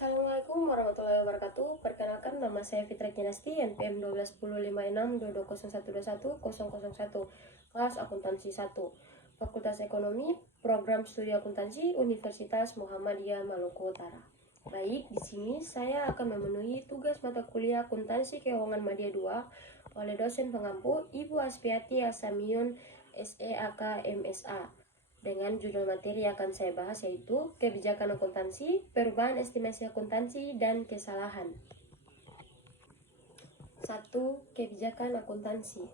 Assalamualaikum warahmatullahi wabarakatuh. Perkenalkan, nama saya Fitra Kinasti, NPM 12105622121001, kelas akuntansi 1, Fakultas Ekonomi, Program Studi Akuntansi, Universitas Muhammadiyah Maluku Utara. Baik, di sini saya akan memenuhi tugas mata kuliah Akuntansi Keuangan Madya 2 oleh dosen pengampu Ibu Aspiati Asamion SEAK MSA. Dengan judul materi yang akan saya bahas yaitu kebijakan akuntansi, perubahan estimasi akuntansi, dan kesalahan. 1. Kebijakan akuntansi.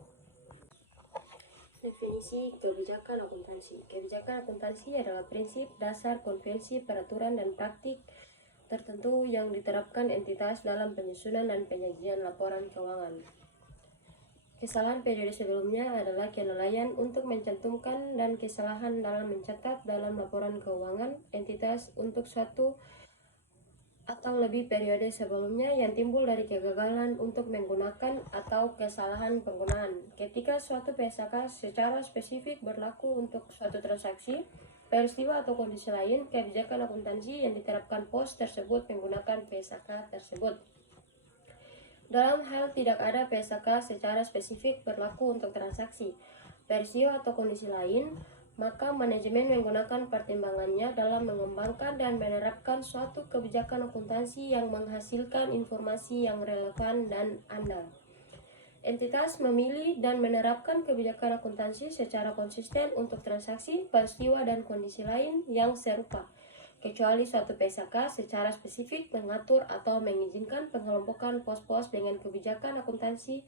Definisi kebijakan akuntansi. Kebijakan akuntansi adalah prinsip, dasar, konvensi, peraturan, dan praktik tertentu yang diterapkan entitas dalam penyusunan dan penyajian laporan keuangan. Kesalahan periode sebelumnya adalah kelalaian untuk mencantumkan dan kesalahan dalam mencatat dalam laporan keuangan entitas untuk suatu atau lebih periode sebelumnya yang timbul dari kegagalan untuk menggunakan atau kesalahan penggunaan. Ketika suatu PSAK secara spesifik berlaku untuk suatu transaksi, peristiwa atau kondisi lain, kebijakan akuntansi yang diterapkan pos tersebut menggunakan PSAK tersebut. Dalam hal tidak ada PSAK secara spesifik berlaku untuk transaksi, peristiwa atau kondisi lain, maka manajemen menggunakan pertimbangannya dalam mengembangkan dan menerapkan suatu kebijakan akuntansi yang menghasilkan informasi yang relevan dan andal. Entitas memilih dan menerapkan kebijakan akuntansi secara konsisten untuk transaksi, peristiwa, dan kondisi lain yang serupa, kecuali suatu PSAK secara spesifik mengatur atau mengizinkan pengelompokan pos-pos dengan kebijakan akuntansi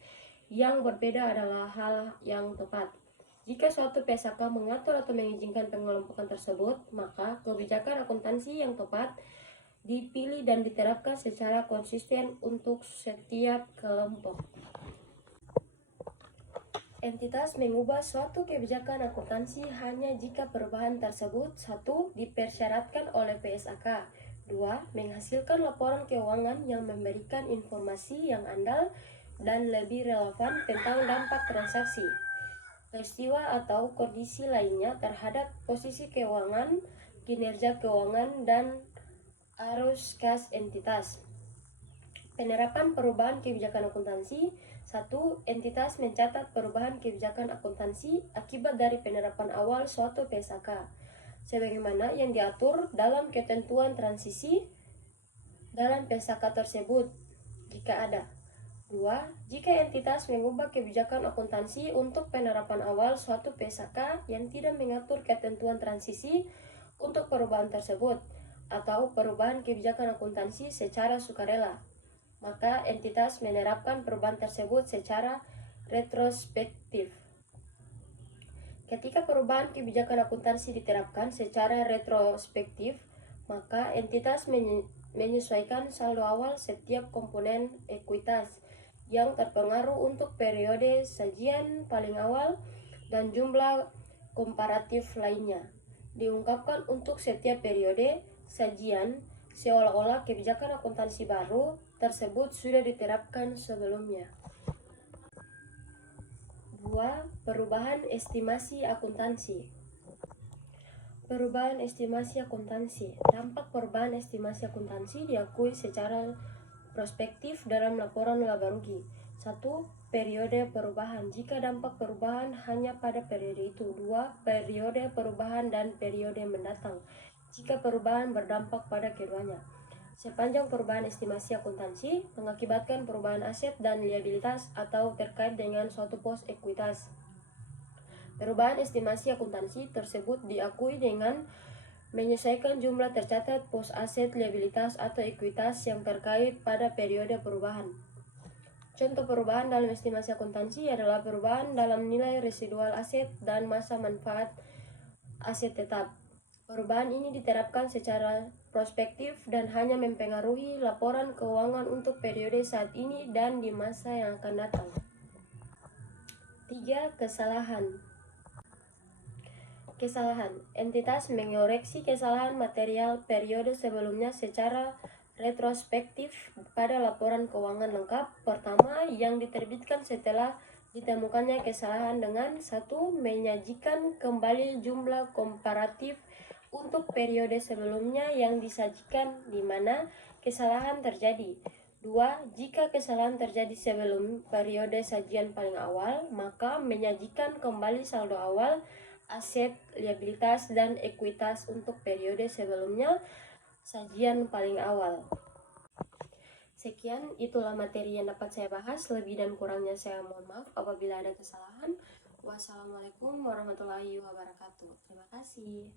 yang berbeda adalah hal yang tepat. Jika suatu PSAK mengatur atau mengizinkan pengelompokan tersebut, maka kebijakan akuntansi yang tepat dipilih dan diterapkan secara konsisten untuk setiap kelompok. Entitas mengubah suatu kebijakan akuntansi hanya jika perubahan tersebut 1. Dipersyaratkan oleh PSAK, 2. Menghasilkan laporan keuangan yang memberikan informasi yang andal dan lebih relevan tentang dampak transaksi, peristiwa atau kondisi lainnya terhadap posisi keuangan, kinerja keuangan, dan arus kas entitas. Penerapan perubahan kebijakan akuntansi. 1. Entitas mencatat perubahan kebijakan akuntansi akibat dari penerapan awal suatu PSAK, sebagaimana yang diatur dalam ketentuan transisi dalam PSAK tersebut, jika ada. 2. Jika entitas mengubah kebijakan akuntansi untuk penerapan awal suatu PSAK yang tidak mengatur ketentuan transisi untuk perubahan tersebut, atau perubahan kebijakan akuntansi secara sukarela, maka entitas menerapkan perubahan tersebut secara retrospektif. Ketika perubahan kebijakan akuntansi diterapkan secara retrospektif, maka entitas menyesuaikan saldo awal setiap komponen ekuitas yang terpengaruh untuk periode sajian paling awal dan jumlah komparatif lainnya. Diungkapkan untuk setiap periode sajian seolah-olah kebijakan akuntansi baru tersebut sudah diterapkan sebelumnya. 2. Perubahan estimasi akuntansi. Perubahan estimasi akuntansi. Dampak perubahan estimasi akuntansi diakui secara prospektif dalam laporan laba rugi. 1. Periode perubahan. Jika dampak perubahan hanya pada periode itu. 2. Periode perubahan dan periode mendatang, jika perubahan berdampak pada keduanya. Sepanjang perubahan estimasi akuntansi mengakibatkan perubahan aset dan liabilitas atau terkait dengan suatu pos ekuitas, perubahan estimasi akuntansi tersebut diakui dengan menyesuaikan jumlah tercatat pos aset, liabilitas, atau ekuitas yang terkait pada periode perubahan. Contoh perubahan dalam estimasi akuntansi adalah perubahan dalam nilai residual aset dan masa manfaat aset tetap. Perubahan ini diterapkan secara prospektif dan hanya mempengaruhi laporan keuangan untuk periode saat ini dan di masa yang akan datang. 3. Kesalahan. Entitas mengoreksi kesalahan material periode sebelumnya secara retrospektif pada laporan keuangan lengkap pertama yang diterbitkan setelah ditemukannya kesalahan dengan 1. Menyajikan kembali jumlah komparatif untuk periode sebelumnya yang disajikan di mana kesalahan terjadi. 2. Jika kesalahan terjadi sebelum periode sajian paling awal, maka menyajikan kembali saldo awal, aset, liabilitas, dan ekuitas untuk periode sebelumnya sajian paling awal. Sekian, itulah materi yang dapat saya bahas. Lebih dan kurangnya saya mohon maaf apabila ada kesalahan. Wassalamualaikum warahmatullahi wabarakatuh. Terima kasih.